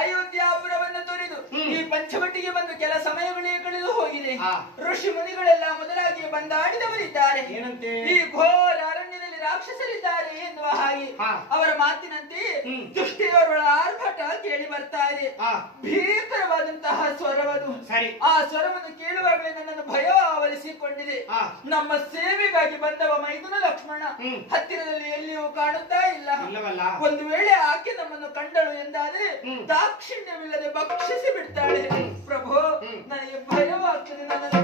ಅಯೋಧ್ಯಾಪುರವನ್ನು ತೊರೆದು ಈ ಪಂಚವಟಿಗೆ ಬಂದು ಕೆಲ ಸಮಯಗಳೇ ಕಳೆದು ಹೋಗಿದೆ. ಋಷಿ ಮುನಿಗಳೆಲ್ಲ ಮೊದಲಾಗಿ ಬಂದಾಡಿದವರಿದ್ದಾರೆ. ಈ ಘೋರ ಅರಣ್ಯದಲ್ಲಿ ರಾಕ್ಷಸರಿದ್ದಾರೆ ಎನ್ನುವ ಹಾಗೆ ಅವರ ಮಾತಿನಂತೆ ದುಷ್ಟಿಯವರ ಆರ್ಭಟ ಕೇಳಿ ಬರ್ತಾ ಇದೆ. ಭೀಕರವಾದಂತಹ ಸ್ವರವನ್ನು, ಆ ಸ್ವರವನ್ನು ಕೇಳುವಾಗಲೇ ನನ್ನನ್ನು ಭಯ ಆವರಿಸಿಕೊಂಡಿದೆ. ನಮ್ಮ ಸೇವೆಗಾಗಿ ಬಂದವ ಮೈದುನ ಲಕ್ಷ್ಮಣ ಹತ್ತಿರದಲ್ಲಿ ಎಲ್ಲಿಯೂ ಕಾಣುತ್ತಾ ಇಲ್ಲ. ಒಂದು ವೇಳೆ ಆಕೆ ನಮ್ಮನ್ನು ಕಂಡಳು ಎಂದಾದ್ರೆ ದಾಕ್ಷಿಣ್ಯವಿಲ್ಲದೆ ಭಕ್ಷಿಸಿ ಬಿಡ್ತಾಳೆ. ಪ್ರಭು, ನನಗೆ ಭಯವಾಗ್ತದೆ. ನನ್ನನ್ನು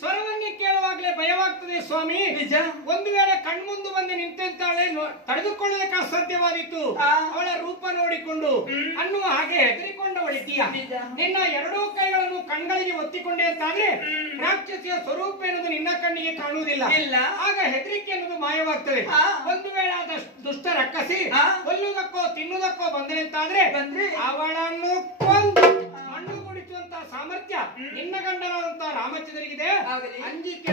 ಸ್ವರವನ್ನೇ ಕೇಳುವಾಗಲೇ ಭಯವಾಗ್ತದೆ ಸ್ವಾಮಿ. ನಿಜ. ಒಂದು ವೇಳೆ ಕಣ್ಮುಂದು ಬಂದು ನಿಂತೆಂತಾಳೆ ತಡೆದುಕೊಳ್ಳೋದಕ್ಕೆ ಅಸಾಧ್ಯವಾದಿತ್ತು. ಅವಳ ರೂಪ ನೋಡಿಕೊಂಡು ಅನ್ನುವ ಹಾಗೆ ಹೆದರಿಕೊಂಡವಳಿದ್ದೀಯ. ನಿನ್ನ ಎರಡೂ ಕೈಗಳನ್ನು ಕಣ್ಗಳಿಗೆ ಒತ್ತಿಕೊಂಡೆ ಅಂತಾದ್ರೆ ರಾಕ್ಷಸಿಯ ಸ್ವರೂಪ ಎನ್ನುವುದು ನಿನ್ನ ಕಣ್ಣಿಗೆ ಕಾಣುವುದಿಲ್ಲ. ಆಗ ಹೆದರಿಕೆ ಅನ್ನೋದು ಮಾಯವಾಗ್ತದೆ. ಒಂದು ವೇಳೆ ಆದ ದುಷ್ಟ ರಕ್ಕಸಿ ಕೊಲ್ಲುವುದಕ್ಕೋ ತಿನ್ನುವುದಕ್ಕೋ ಬಂದನೆಂತಾದ್ರೆ ಅವಳನ್ನು ಕೊಂದು ಮಣ್ಣು ಕುಡಿಸುವಂತಹ ಸಾಮರ್ಥ್ಯ ನಿನ್ನ ಗಂಡನಾದಂತಹ ರಾಮಚಂದ್ರನಿಗಿದೆ. ಅಂಜಿಕೆ